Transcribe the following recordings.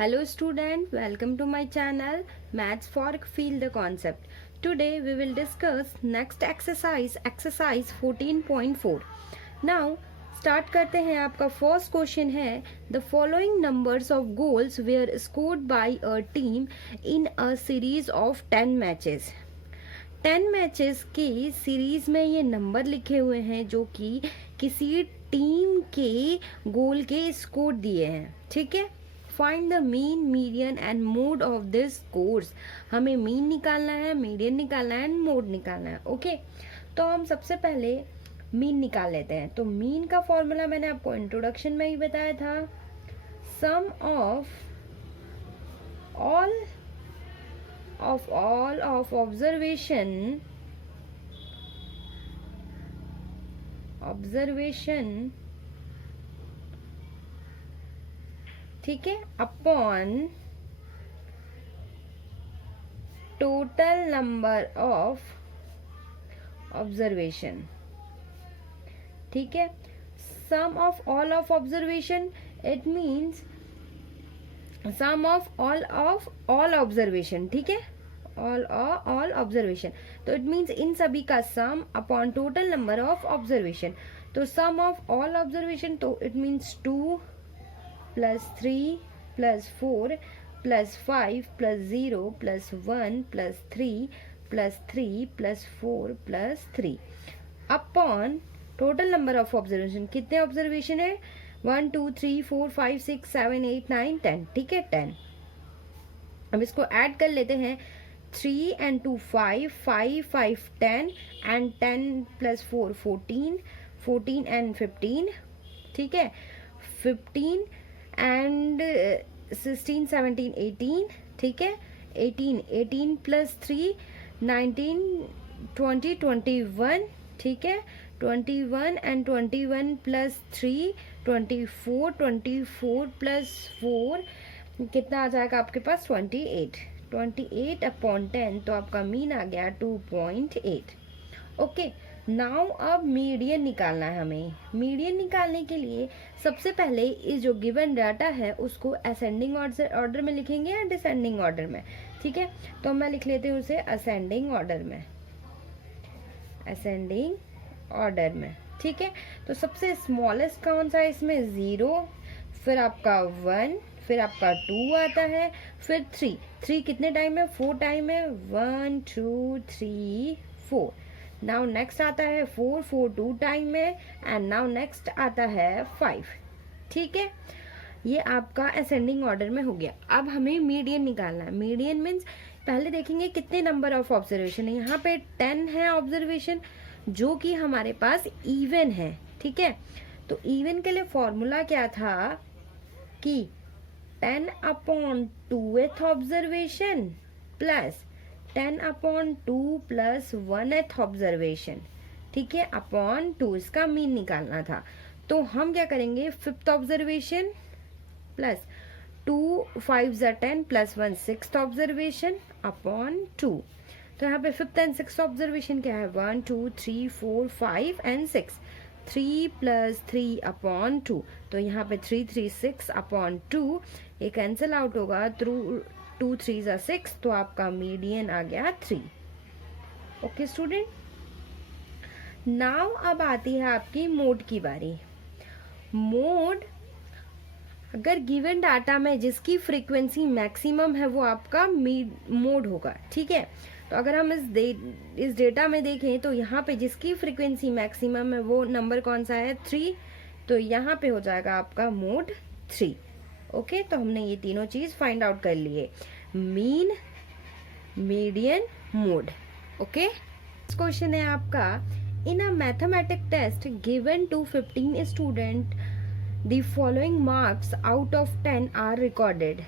Hello student, welcome to my channel Maths for Feel the Concept. Today we will discuss next exercise 14.4. Now start करते हैं. आपका first question है the following numbers of goals were scored by a team in a series of 10 matches. 10 matches की series में ये number लिखे हुए हैं जो कि किसी टीम के गोल के स्कोर दिए हैं. ठीक है. Find the mean, median and mode of this course. हमें मीन निकालना है, मीडियन निकालना है एंड मोड निकालना है. ओके, तो हम सबसे पहले मीन निकाल लेते हैं. तो मीन का फॉर्मूला मैंने आपको इंट्रोडक्शन में ही बताया था. Sum of all of observation ठीक है, upon total number of observation. ठीक है. Sum of all of observation it means sum of all observation. ठीक है, ऑल ऑब्जर्वेशन. तो इट मीन्स इन सभी का sum upon total number of observation. तो सम ऑफ ऑल ऑब्जर्वेशन, तो it means 2 plus 3 plus 4 plus 5 plus 0 plus 1 plus 3 plus 3 plus 4 plus 3 upon total number of observation. कितने observation है? 1 2 3 4 5 6 7 8 9 10. ठीक है, 10. अब इसको ऐड कर लेते हैं. 3 and 2 5, 5 5 10 and 10 plus 4 14, 14 and 15. ठीक है, 15 and 16 17 18. ठीक है, 18 plus 3 19 20 21. ठीक है, 21 and 21 plus 3 24 plus 4 कितना आ जाएगा आपके पास? 28 अपॉन 10. तो आपका मीन आ गया 2.8. ओके, नाउ अब मीडियन निकालना है हमें. मीडियन निकालने के लिए सबसे पहले इस जो गिवन डाटा है उसको असेंडिंग ऑर्डर में लिखेंगे या डिसेंडिंग ऑर्डर में. ठीक है, तो मैं लिख लेती हूँ उसे असेंडिंग ऑर्डर में. ठीक है, तो सबसे स्मॉलेस्ट कौन सा है इसमें? 0, फिर आपका 1, फिर आपका 2 आता है, फिर 3 कितने टाइम है? 4 टाइम है. 1 2 3 4. नाउ नेक्स्ट आता है 4 2 टाइम में. एंड नाउ नेक्स्ट आता है 5. ठीक है, ये आपका असेंडिंग ऑर्डर में हो गया. अब हमें मीडियन निकालना है. मीडियन मीन्स पहले देखेंगे कितने नंबर ऑफ ऑब्जर्वेशन है. यहाँ पे 10 है ऑब्जर्वेशन जो कि हमारे पास इवन है. ठीक है, तो इवन के लिए फॉर्मूला क्या था कि 10 upon 2th observation plus 10 upon 2 plus 1th observation. ठीक है, अपॉन 2. इसका मीन निकालना था. तो हम क्या करेंगे? 5th observation plus 2 5 10 plus 1 6th observation upon 2. तो यहाँ पे 5th एंड 6th ऑब्जर्वेशन क्या है? 1 2 3 4 5 एंड 6. 3 plus 3 upon 2. तो यहाँ पे 3 3 6 अपॉन 2. ये कैंसिल आउट होगा. 2 3 6. तो आपका मीडियन आ गया 3. ओके स्टूडेंट, नाउ अब आती है आपकी मोड की बारी. मोड, अगर गिवन डाटा में जिसकी फ्रीक्वेंसी मैक्सिमम है वो आपका मोड होगा. ठीक है, तो अगर हम इस डेटा में देखें तो यहाँ पे जिसकी फ्रीक्वेंसी मैक्सिमम है वो नंबर कौन सा है? 3. तो यहाँ पे हो जाएगा आपका मोड 3. ओके, तो हमने ये तीनों चीज फाइंड आउट कर लिए. Mean, median, mode. Okay, question है आपका. In a mathematic test given to 15 student the following marks out of 10 are recorded.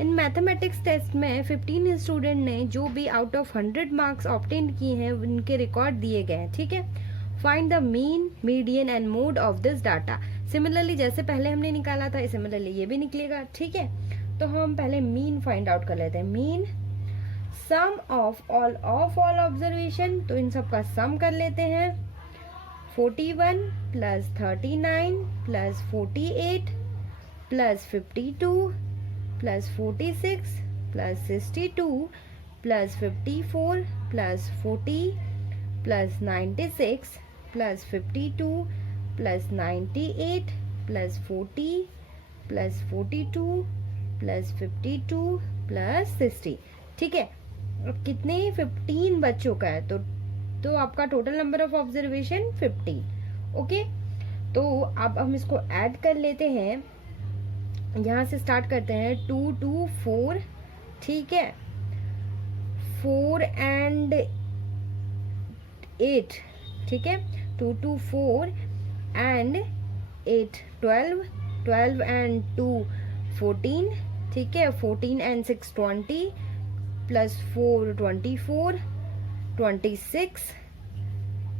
इन मैथमेटिक्स टेस्ट में 15 स्टूडेंट ने जो भी आउट ऑफ 100 मार्क्स ऑब्टेन किए हैं उनके रिकॉर्ड दिए गए हैं. ठीक है, find the mean, median and mode of this data. Similarly जैसे पहले हमने निकाला था सिमिलरली ये भी निकलेगा. ठीक है, तो हम पहले मीन फाइंड आउट कर लेते हैं. Mean, some of all observation. तो इन सब का सम कर लेते हैं. 41 plus 39 plus 48 plus 52 plus 46 plus 62 plus 54 plus 40 plus 96 plus 52 plus 98 plus 40 plus 42 plus 52 plus 60। ठीक है, अब कितने 15 बच चुका है, तो आपका total number of observation 15। Okay, तो अब हम इसको ऐड कर लेते हैं। यहाँ से स्टार्ट करते हैं 2 2 4। ठीक है, 4 and 8। ठीक है, 2 2 4 and 8 12 12 and 2 14। ठीक है, 14 and 6 20 plus 4 24 26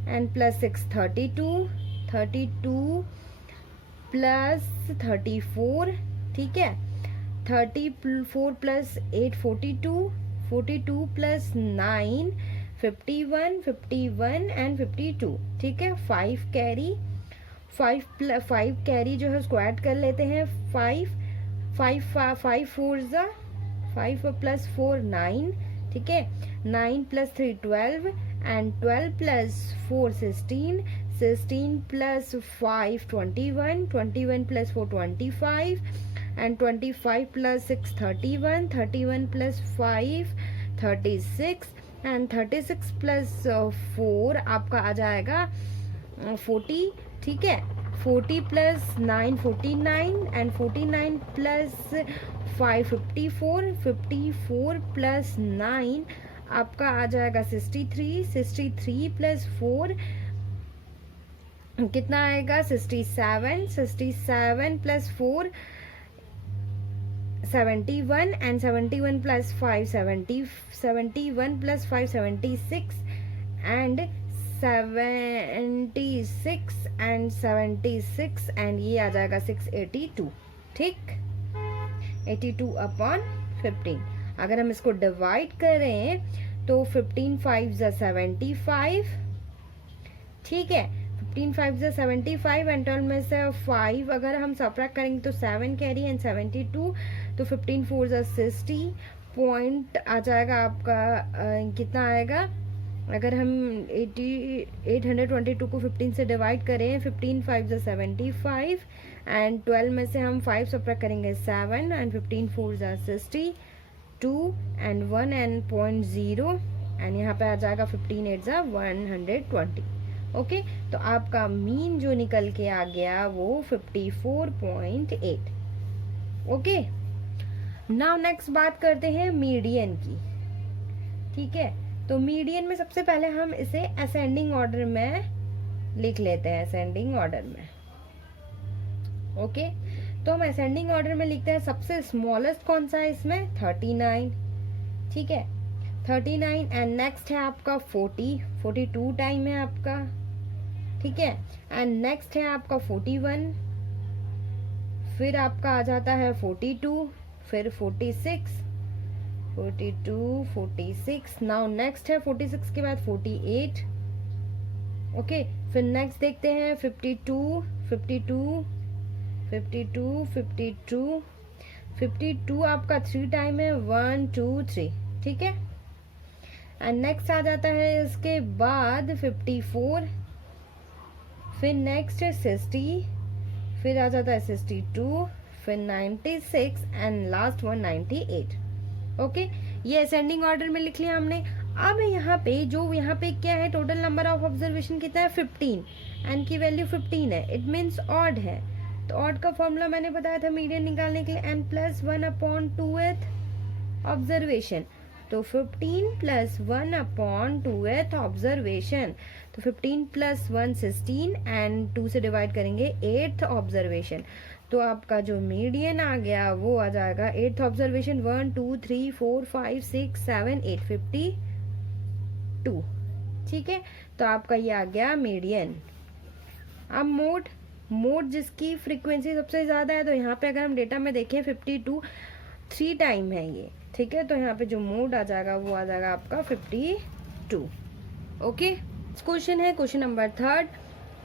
and plus 6 32 32 plus 34। ठीक है, 34 प्लस 8 42 42 प्लस 9 51 51 एंड 52। ठीक है, 5 कैरी 5 कैरी जो है उसको ऐड कर लेते हैं। 5 5 5 4 ज़ा 5 प्लस 4 9। ठीक है, 9 plus 3 12 and 12 plus 4 16 16 plus 5 21 21 plus 4 25 and 25 plus 6 31 31 plus 5 36 and 36 plus 4 आपका आ जाएगा 40। ठीक है, 40 प्लस 9 49 एंड 49 प्लस 5 54 54 प्लस 9 आपका आ जाएगा 63 63 प्लस 4 कितना आएगा 67 67 plus 4 71 and 71 plus 5 70 71 plus 5 76 and 76 and 76 and ये आ जाएगा 682। ठीक, 82 अपॉन 15। अगर हम इसको डिवाइड करें तो 15 5 ज़ा 75। ठीक है, 15 5 ज़ा 75 एंड 12 में से 5 अगर हम सबट्रैक्ट करेंगे तो 7 कैरी एंड 72 तो 15 4 ज़ा 60 पॉइंट आ जाएगा आपका कितना आएगा। अगर हम 822 को 15 से डिवाइड करें 15 5 ज़ा 75 एंड 12 में से हम 5 सबट्रैक्ट करेंगे 7 एंड 15 4 ज़ा 60 2 एंड 1 एंड 0 एंड यहाँ पे आ जाएगा 15 8 ज़ा 120। ओके, तो आपका मीन जो निकल के आ गया वो 54.8। ओके, नाउ नेक्स्ट बात करते हैं मीडियन की। ठीक है, तो मीडियन में सबसे पहले हम इसे असेंडिंग ऑर्डर में लिख लेते हैं, असेंडिंग ऑर्डर में। ओके, तो हम असेंडिंग ऑर्डर में लिखते हैं सबसे स्मॉलेस्ट कौन सा है इसमें 39। ठीक है, 39 एंड नेक्स्ट है आपका 40 42 टाइम है आपका। ठीक है, एंड नेक्स्ट है आपका 41, फिर आपका आ जाता है 42, फिर 46 42 46। नाउ नेक्स्ट है 46 के बाद 48। ओके, फिर नेक्स्ट देखते हैं 52 52 52 52 52 आपका 3 टाइम है 1 2 3। ठीक है, एंड नेक्स्ट आ जाता है इसके बाद 54, फिर नेक्स्ट है 60, फिर आ जाता है 62, फिर 96 एंड लास्ट 198। ओके, ये असेंडिंग ऑर्डर में लिख लिया हमने। अब यहाँ पे क्या है, टोटल नंबर ऑफ ऑब्जर्वेशन कितना है 15 एंड की वैल्यू 15 है, इट मीन्स ऑड है। तो ऑड का फॉर्मूला मैंने बताया था मीडियन निकालने के लिए n+1/2th ऑब्जर्वेशन। तो 15 + 1/2th ऑब्जर्वेशन, तो 15 + 1 16 एंड 2 से डिवाइड करेंगे 8th ऑब्जर्वेशन। तो आपका जो मीडियन आ गया वो आ जाएगा 8th ऑब्जर्वेशन 1 2 3 4 5 6 7 8 52। ठीक है, तो आपका ये आ गया मीडियन। अब मोड जिसकी फ्रीक्वेंसी सबसे ज़्यादा है, तो यहाँ पे अगर हम डेटा में देखें 52 3 टाइम है ये। ठीक है, तो यहाँ पे जो मोड आ जाएगा वो आ जाएगा आपका 52। ओके, क्वेश्चन है question number 3।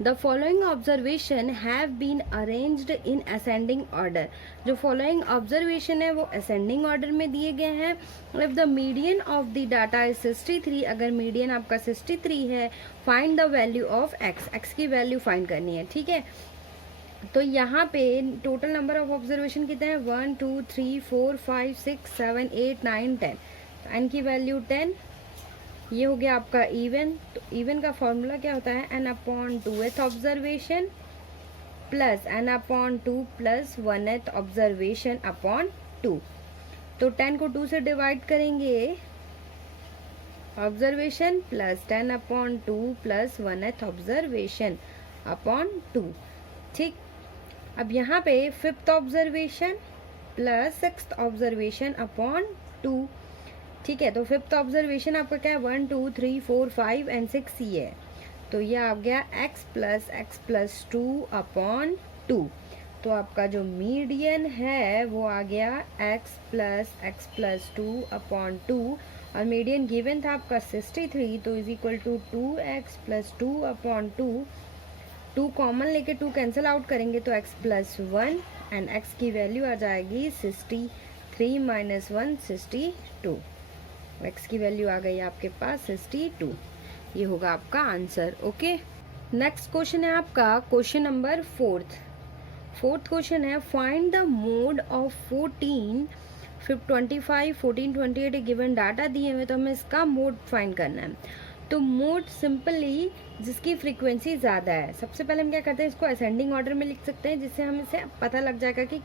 The following observation have been arranged in ascending order. जो फॉलोइंग ऑब्जर्वेशन है वो असेंडिंग ऑर्डर में दिए गए हैं। If the median of the data is 63, अगर मीडियन आपका 63 है, find the value of x, x की वैल्यू फाइंड करनी है, ठीक है। तो यहाँ पे टोटल नंबर ऑफ ऑब्जर्वेशन कितने हैं, 1 2 3 4 5 6 7 8 9 10, एन की वैल्यू 10। ये हो गया आपका इवन। तो इवन का फॉर्मूला क्या होता है, n upon 2th observation plus n upon 2 plus 1th observation upon 2। तो 10 को 2 से डिवाइड करेंगे, observation plus 10 upon 2 plus 1th observation upon 2, ठीक। अब यहाँ पे 5th observation plus 6th observation upon 2, ठीक है। तो 5th ऑब्जर्वेशन आपका क्या है, 1 2 3 4 5 एंड 6 ये है। तो ये आ गया x प्लस 2 अपॉन 2। तो आपका जो मीडियन है वो आ गया x प्लस 2 अपॉन 2, और मीडियन गिवन था आपका 63, तो is equal to 2x plus 2 upon 2। 2 common लेके 2 कैंसिल आउट करेंगे तो x प्लस 1, एंड x की वैल्यू आ जाएगी 63 माइनस 1 62। x की वैल्यू आ गई आपके पास 62। ये होगा आपका आंसर, ओके। नेक्स्ट क्वेश्चन है आपका क्वेश्चन नंबर 4th क्वेश्चन है, find the mode of 14 25 14 28 given data दिए हुए, तो हमें इसका मोड फाइंड करना है। तो मोड सिंपली जिसकी फ्रीक्वेंसी ज़्यादा है, सबसे पहले हम क्या करते हैं, इसको असेंडिंग ऑर्डर में लिख सकते हैं, जिससे हमें से पता लग जाएगा कि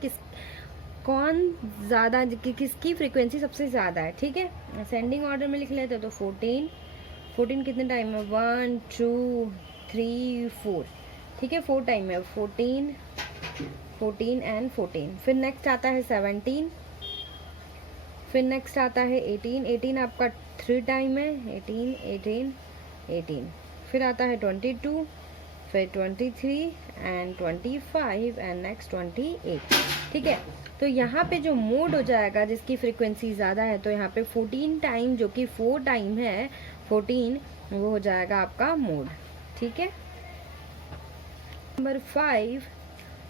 कौन ज़्यादा, किसकी फ्रीक्वेंसी सबसे ज़्यादा है, ठीक है। असेंडिंग ऑर्डर में लिख लेते हैं, तो 14 कितने टाइम में, 1 2 3 4, ठीक है, 4 टाइम में, 14 एंड 14। फिर नेक्स्ट आता है 17, फिर नेक्स्ट आता है 18 आपका 3 टाइम है, 18। फिर आता है 22, फिर 23 एंड 25 एंड नेक्स्ट 28, ठीक है। तो यहाँ पे जो मोड हो जाएगा जिसकी फ्रीक्वेंसी ज़्यादा है, तो यहाँ पे 14 टाइम जो कि 4 टाइम है, 14 वो हो जाएगा आपका मोड, ठीक है। Number 5,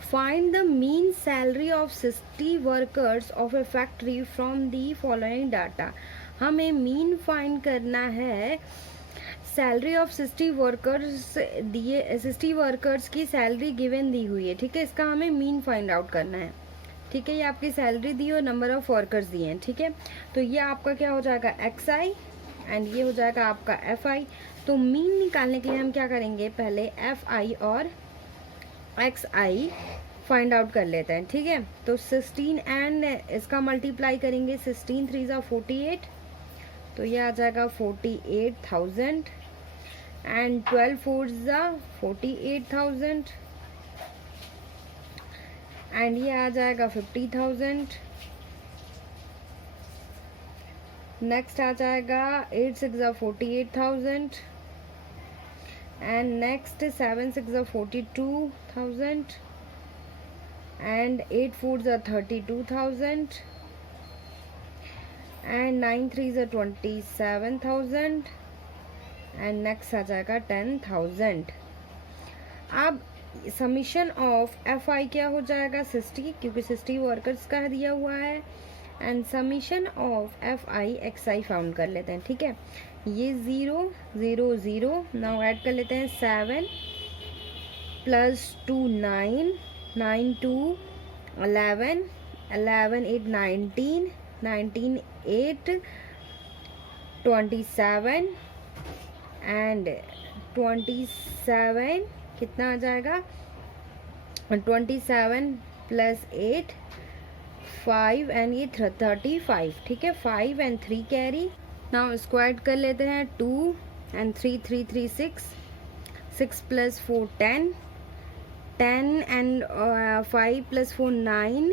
find the mean salary of 60 workers of A factory from the following data. हमें मीन फाइंड करना है, सैलरी ऑफ 60 वर्कर्स दिए, 60 वर्कर्स की सैलरी गिवन दी हुई है, ठीक है। इसका हमें मीन फाइंड आउट करना है, ठीक है। ये आपकी सैलरी दी और नंबर ऑफ वर्कर्स दिए हैं, ठीक है। तो ये आपका क्या हो जाएगा, xi, एंड ये हो जाएगा आपका fi। तो मीन निकालने के लिए हम क्या करेंगे, पहले fi और xi फाइंड आउट कर लेते हैं, ठीक है। तो 16 एंड इसका मल्टीप्लाई करेंगे, 16 3 ज़ा 48, तो ये आ जाएगा 48,000 एंड 12 4 ज़ा 48,000 एंड ये आ जाएगा 50,000। नेक्स्ट आ जाएगा 8 6 ज़ा 48,000 एंड नेक्स्ट 7 6 ज़ा 42,000 एंड 8 4 ज़ा 32,000 एंड 9 3 ज़ा 27,000 एंड नेक्स्ट आ जाएगा 10,000। अब समीशन ऑफ fi क्या हो जाएगा, 60, क्योंकि 60 वर्कर्स का दिया हुआ है, and summation of fi xi found कर लेते हैं, ठीक है। ये 0 0 0, नाउ ऐड कर लेते हैं 7 प्लस 2 9 9 2 11 11 8 19 19 8 27 एंड 27 कितना आ जाएगा, 27 प्लस 8 5 एंड ये 35, ठीक है। 5 एंड 3 कैरी, नाउ स्क्वायर कर लेते हैं, 2 and 3 3 3 6 plus 4 10 and 5 plus 4 9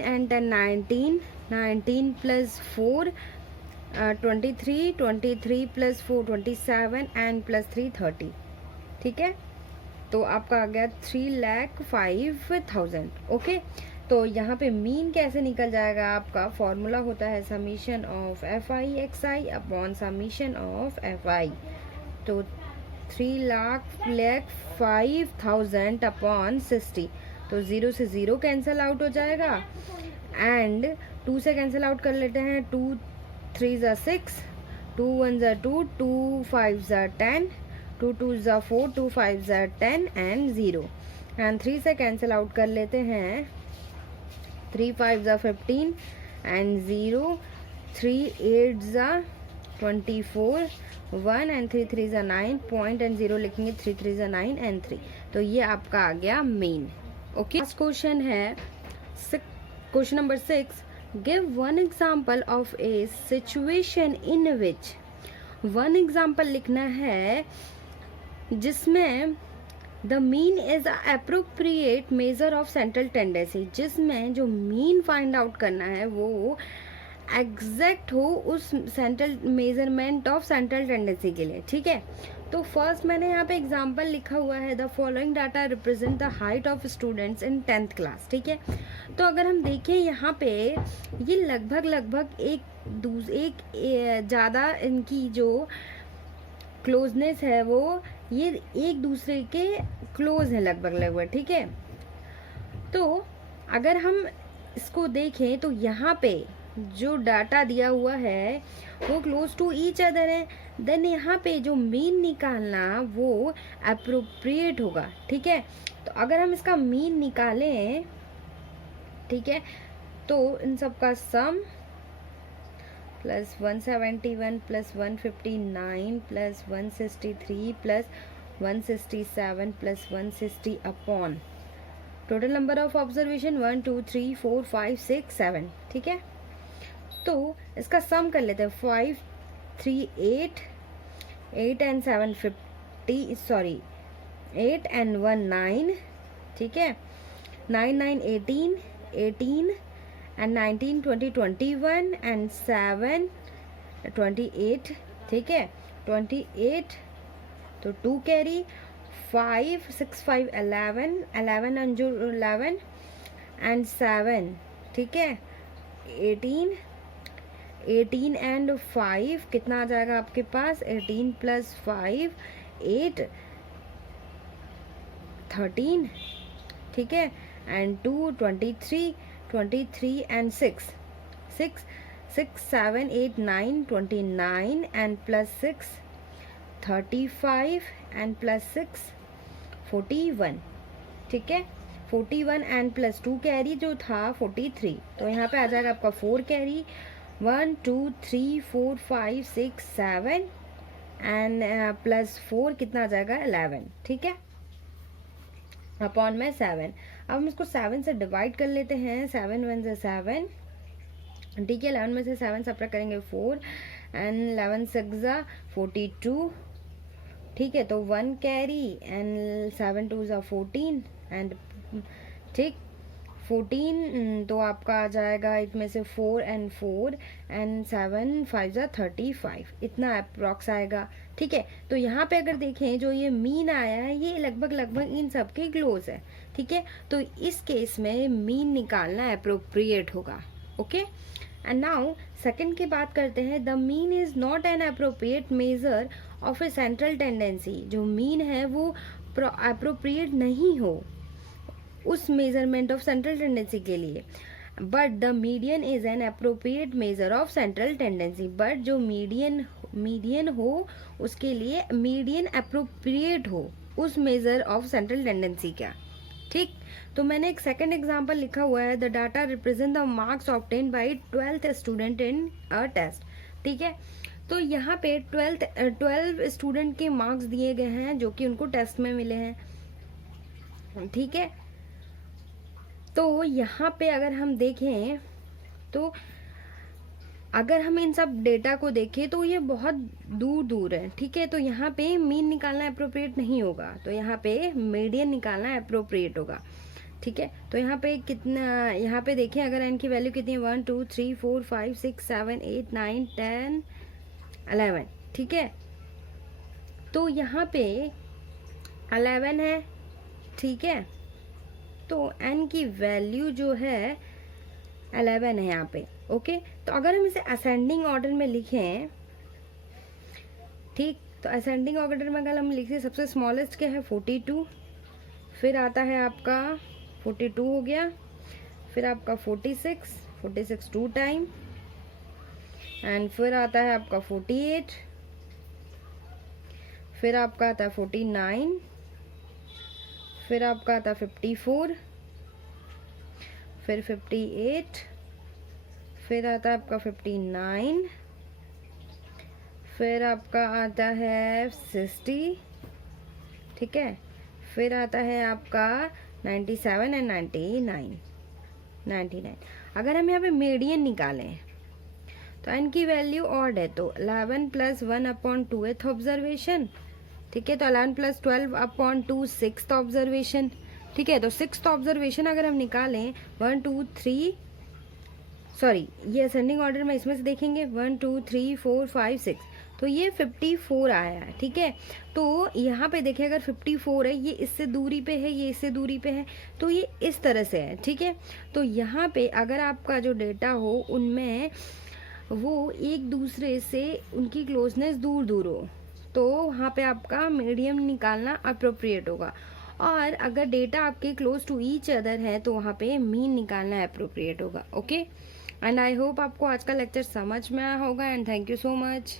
and 10 19 plus 4 23 plus 4 27 and plus 3 30, ठीक है। तो आपका आ गया 3,05,000, ओके। तो यहाँ पे मीन कैसे निकल जाएगा, आपका फॉर्मूला होता है summation of fi xi upon summation of fi। तो 3,05,000 अपॉन 60, तो 0 से 0 कैंसिल आउट हो जाएगा एंड 2 से कैंसिल आउट कर लेते हैं। 2 3 ज़ा 6, 2 1 ज़ा 2, 2 5 ज़ा 10, 2 2 ज़ा 4, 2 5 ज़ा 10 एंड 0 एंड 3 से कैंसिल आउट कर लेते हैं। 3 5 ज़ा 15 एंड 0, 3 8 ज़ा 24, 1 एंड 3 3 ज़ा 9, पॉइंट एंड 0 लिखेंगे, 3 3 ज़ा 9 एंड 3। तो ये आपका आ गया मीन। ओके, लास्ट क्वेश्चन है question number 6। Give one example of A situation in which, one example लिखना है जिसमें the mean is appropriate measure of central tendency, जिसमें जो मीन फाइंड आउट करना है वो एग्जैक्ट हो उस central measurement of central tendency के लिए। ठीक है, तो फर्स्ट मैंने यहाँ पे एग्जांपल लिखा हुआ है, the following data represent the height of students in 10th class. ठीक है, तो अगर हम देखें यहाँ पे ये लगभग एक ज़्यादा इनकी जो क्लोजनेस है वो ये एक दूसरे के क्लोज है लगभग। ठीक है, तो अगर हम इसको देखें तो यहाँ पे जो डाटा दिया हुआ है वो क्लोज टू ईच अदर है, देन यहाँ पे जो मीन निकालना वो अप्रोप्रिएट होगा। ठीक है, तो अगर हम इसका मीन निकालें, ठीक है, तो इन सब का sum plus 171 plus 159 plus 163 plus 167 plus 160 upon total number of observation 1 2 3 4 5 6 7। ठीक है, तो इसका सम कर लेते हैं। 5 3 8 8 एंड 7 50, सॉरी 8 एंड 1 9। ठीक है, 9 9 18 18 एंड 19 20 21 एंड 7 28। ठीक है, 28, तो 2 कैरी, 5 6 5 11 11 एंड जो 11 एंड 7। ठीक है, 18 18 एंड 5 कितना आ जाएगा आपके पास, 18 प्लस 5 8 13। ठीक है, and 2 23 23 and 6 6 6 7 8 9 29 and plus 6 35 and plus 6 41। ठीक है, 41 एंड प्लस 2 कैरी जो था 43, तो यहाँ पे आ जाएगा आपका 4 कैरी, 1 2 3 4 5 6 7 एंड प्लस 4 कितना आ जाएगा 11। ठीक है, अपॉन में 7। अब हम इसको 7 से डिवाइड कर लेते हैं। 7 1 से 7। ठीक है, 11 में से 7 सब्ट्रैक्ट करेंगे 4 एंड 11 6 जा 42। ठीक है, तो 1 कैरी एंड 7 2 जा 14 एंड ठीक 14, तो आपका आ जाएगा इसमें से 4 एंड 4 एंड 7 5 जा 35, इतना अप्रॉक्स आएगा। ठीक है, तो यहाँ पे अगर देखें जो ये मीन आया है ये लगभग इन सब के क्लोज है। ठीक है, तो इस केस में मीन निकालना अप्रोप्रिएट होगा। ओके, एंड नाउ सेकंड की बात करते हैं। The mean is not an appropriate measure of A central tendency, जो मीन है वो अप्रोप्रिएट नहीं हो उस मेजरमेंट ऑफ सेंट्रल टेंडेंसी के लिए, but the median is an appropriate measure of central tendency, but जो मीडियन हो उसके लिए मीडियन अप्रोप्रिएट हो उस मेजर ऑफ सेंट्रल टेंडेंसी का। ठीक, तो मैंने एक सेकंड एग्जांपल लिखा हुआ है, the data represent the marks obtain by 12th student in a test. ठीक है, तो यहाँ पे 12 स्टूडेंट के मार्क्स दिए गए हैं जो कि उनको टेस्ट में मिले हैं। ठीक है, तो यहाँ पे अगर हम देखें तो अगर हम इन सब डेटा को देखें तो ये बहुत दूर है। ठीक है, तो यहाँ पे मीन निकालना अप्रोप्रिएट नहीं होगा, तो यहाँ पे मीडियन निकालना अप्रोप्रिएट होगा। ठीक है, तो यहाँ पे कितना, यहाँ पे देखें अगर इनकी वैल्यू कितनी है 1 2 3 4 5 6 7 8 9 10 11। ठीक है, तो यहाँ पे 11 है। ठीक है, तो n की वैल्यू जो है 11 है यहाँ पे। ओके, तो अगर हम इसे असेंडिंग ऑर्डर में लिखें, ठीक, तो असेंडिंग ऑर्डर में अगर हम लिखे सबसे स्मॉलेस्ट क्या है 42, फिर आता है आपका 42 हो गया, फिर आपका 46 2 टाइम, एंड फिर आता है आपका 48, फिर आपका आता है 49, फिर आपका आता है 54, फिर 58, फिर आता है आपका 59, फिर आपका आता है 60, ठीक है, फिर आता है आपका 97 एंड 99। अगर हम यहाँ पे मीडियन निकालें तो n की वैल्यू ऑड है, तो 11 + 1/2 ऑब्जर्वेशन, ठीक है, तो 11 + 12/2 6th ऑब्जर्वेशन, ठीक है। तो 6th ऑब्जर्वेशन अगर हम निकालें 1 2 3, सॉरी ये असेंडिंग ऑर्डर में इसमें से देखेंगे 1 2 3 4 5 6, तो ये 54 आया है, ठीक है। तो यहाँ पे देखिए अगर 54 है, ये इससे दूरी पे है, ये इससे दूरी पे है, तो ये इस तरह से है, ठीक है। तो यहाँ पे अगर आपका जो डेटा हो उनमें वो एक दूसरे से उनकी क्लोजनेस दूर दूर हो, तो वहाँ पे आपका मीडियम निकालना अप्रोप्रिएट होगा। और अगर डेटा आपके क्लोज टू ईच अदर है तो वहाँ पे मीन निकालना अप्रोप्रिएट होगा। ओके, एंड आई होप आपको आज का लेक्चर समझ में आया होगा, and thank you so much.